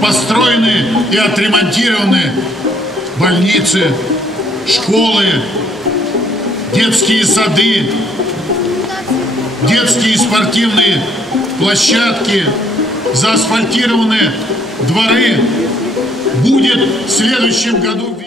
построены и отремонтированы больницы, школы, детские сады, детские спортивные площадки, заасфальтированы дворы. Будет в следующем году